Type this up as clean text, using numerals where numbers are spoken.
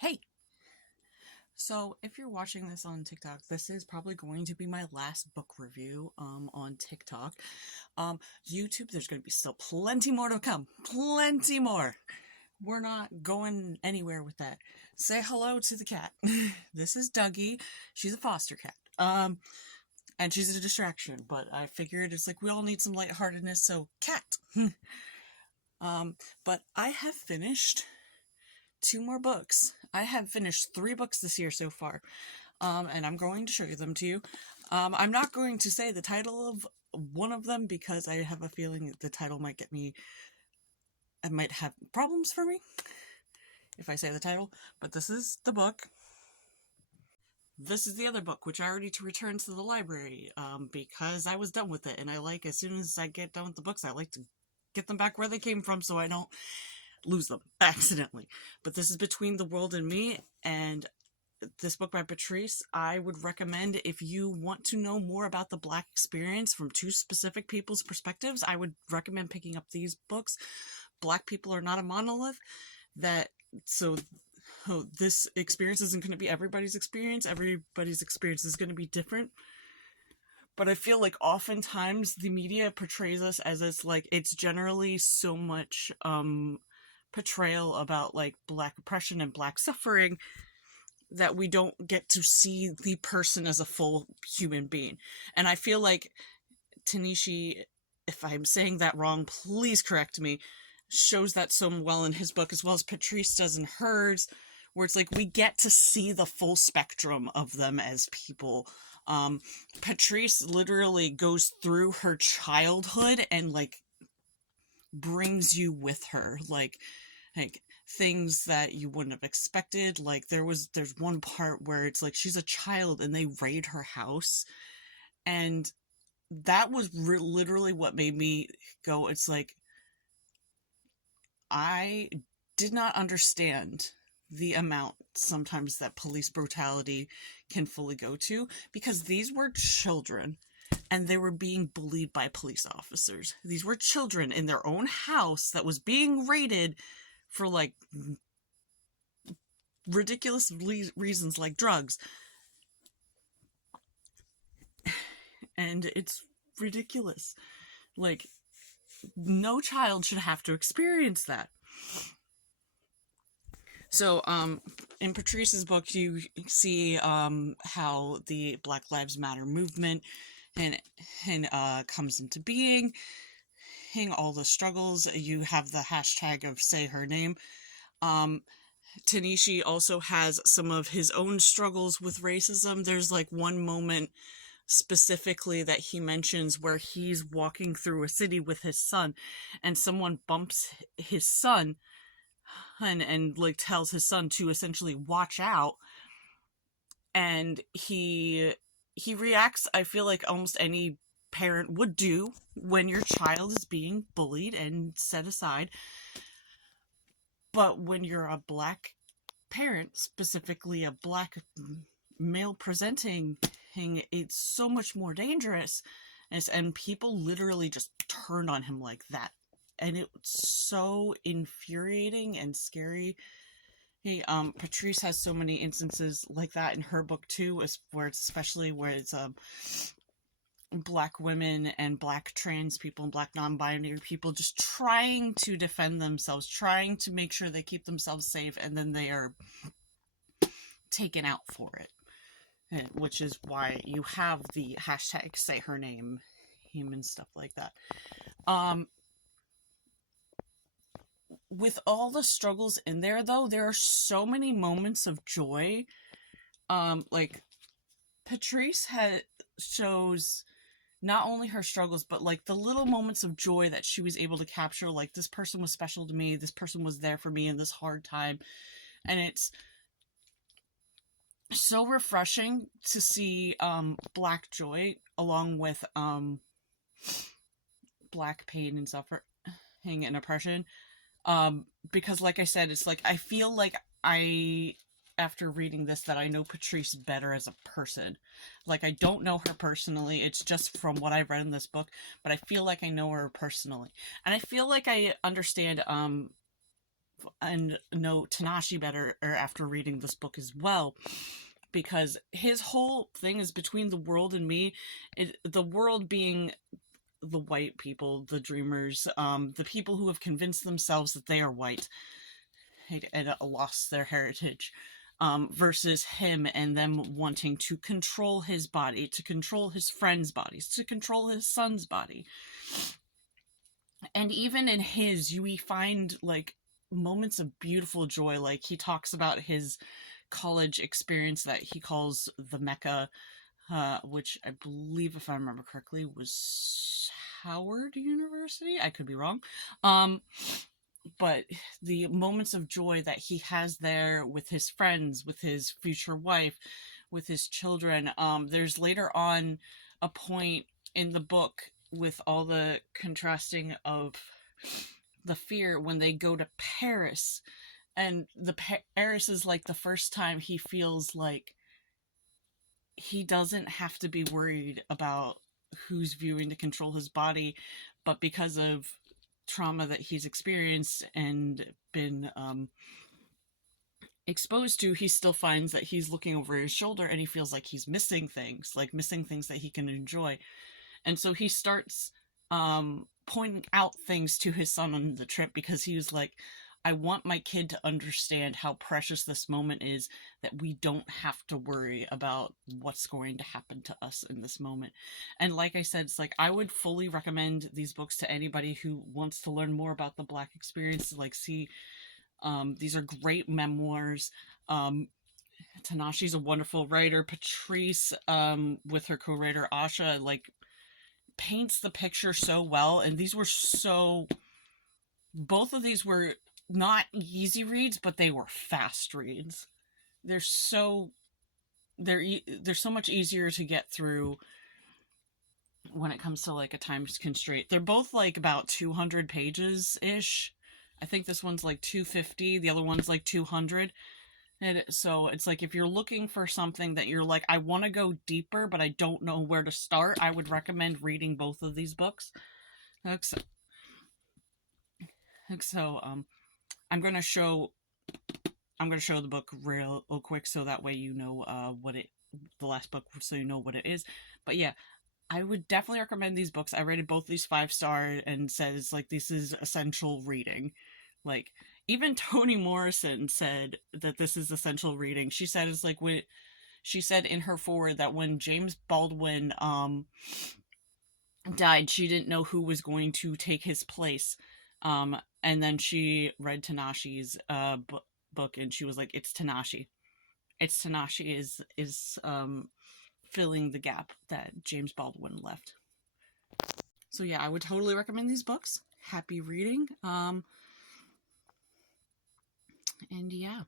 Hey! So, if you're watching this on TikTok, this is probably going to be my last book review on TikTok. YouTube, there's going to be still plenty more to come. Plenty more. We're not going anywhere with that. Say hello to the cat. This is Dougie. She's a foster cat. And she's a distraction, but I figured it's like we all need some lightheartedness, so cat. But I have finished two more books. I have finished 3 books this year so far, and I'm going to show them to you. I'm not going to say the title of one of them because I have a feeling that the title might get me, it might have problems for me if I say the title, but this is the book. This is the other book, which I already returned to the library, because I was done with it, and as soon as I get done with the books, I like to get them back where they came from so I don't lose them accidentally. But this is Between the World and Me, and this book by Patrice, I would recommend if you want to know more about the Black experience from 2 specific people's perspectives. I would recommend picking up these books. Black people are not a monolith. This experience isn't going to be everybody's experience. Everybody's experience is going to be different. But I feel like oftentimes the media portrays us as it's generally so much portrayal about Black oppression and Black suffering that we don't get to see the person as a full human being. And I feel like Tanishi, if I'm saying that wrong, please correct me, shows that so well in his book, as well as Patrice does in hers, where it's we get to see the full spectrum of them as people. Patrice literally goes through her childhood and brings you with her, things that you wouldn't have expected. There's one part where it's she's a child and they raid her house, and that was literally what made me go, I did not understand the amount sometimes that police brutality can fully go to, because these were children and they were being bullied by police officers. These were children in their own house that was being raided for ridiculous reasons like drugs. And it's ridiculous. No child should have to experience that. So, in Patrice's book, you see how the Black Lives Matter movement comes into being, all the struggles. You have the hashtag of Say Her Name. Tanishi also has some of his own struggles with racism. There's one moment specifically that he mentions where he's walking through a city with his son, and someone bumps his son and tells his son to essentially watch out, and he reacts, I feel like almost any parent would do when your child is being bullied and set aside. But when you're a Black parent, specifically a Black male presenting, it's so much more dangerous, and people literally just turned on him like that, and it's so infuriating and scary. Patrice has so many instances like that in her book too, where it's Black women and Black trans people and Black non-binary people just trying to defend themselves, trying to make sure they keep themselves safe, and then they are taken out for it, which is why you have the hashtag Say Her Name and stuff like that. With all the struggles in there, though, there are so many moments of joy. Patrice shows not only her struggles, but the little moments of joy that she was able to capture. This person was special to me, this person was there for me in this hard time, and it's so refreshing to see Black joy along with Black pain and suffering and oppression. Because like I said, it's I feel after reading this, that I know Patrice better as a person. I don't know her personally, it's just from what I've read in this book, but I feel like I know her personally. And I feel like I understand and know Tanashi better after reading this book as well, because his whole thing is between the world and me. The world being the white people, the dreamers, the people who have convinced themselves that they are white and lost their heritage, versus him and them wanting to control his body, to control his friends' bodies, to control his son's body. And even in his, we find like moments of beautiful joy. Like he talks about his college experience that he calls the Mecca, which I believe, if I remember correctly, was Howard University. I could be wrong. But the moments of joy that he has there with his friends, with his future wife, with his children. There's later on a point in the book with all the contrasting of the fear when they go to Paris, and the Paris is like the first time he feels like he doesn't have to be worried about who's viewing to control his body, but because of trauma that he's experienced and been exposed to, he still finds that he's looking over his shoulder and he feels like he's missing things that he can enjoy. And so he starts pointing out things to his son on the trip, because he was like, I want my kid to understand how precious this moment is, that we don't have to worry about what's going to happen to us in this moment. And like I said, it's like, I would fully recommend these books to anybody who wants to learn more about the Black experience. Like, see, these are great memoirs. Tanashi's a wonderful writer. Patrice, with her co-writer Asha, like, paints the picture so well. And both of these were not easy reads, but they were fast reads. They're so much easier to get through when it comes to like a time constraint. They're both like about 200 pages ish. I think this one's like 250, the other one's like 200. And so it's like, if you're looking for something that you're like, I want to go deeper, but I don't know where to start, I would recommend reading both of these books. So I'm going to show the book real quick, so that way you know the last book, so you know what it is. But yeah, I would definitely recommend these books. I rated both these 5-star and says like, this is essential reading. Like, even Toni Morrison said that this is essential reading. She said it's like, she said in her foreword that when James Baldwin died, she didn't know who was going to take his place. And then she read Tanashi's book, and she was like, it's Tanashi. Tanashi is filling the gap that James Baldwin left. So yeah, I would totally recommend these books. Happy reading. And yeah.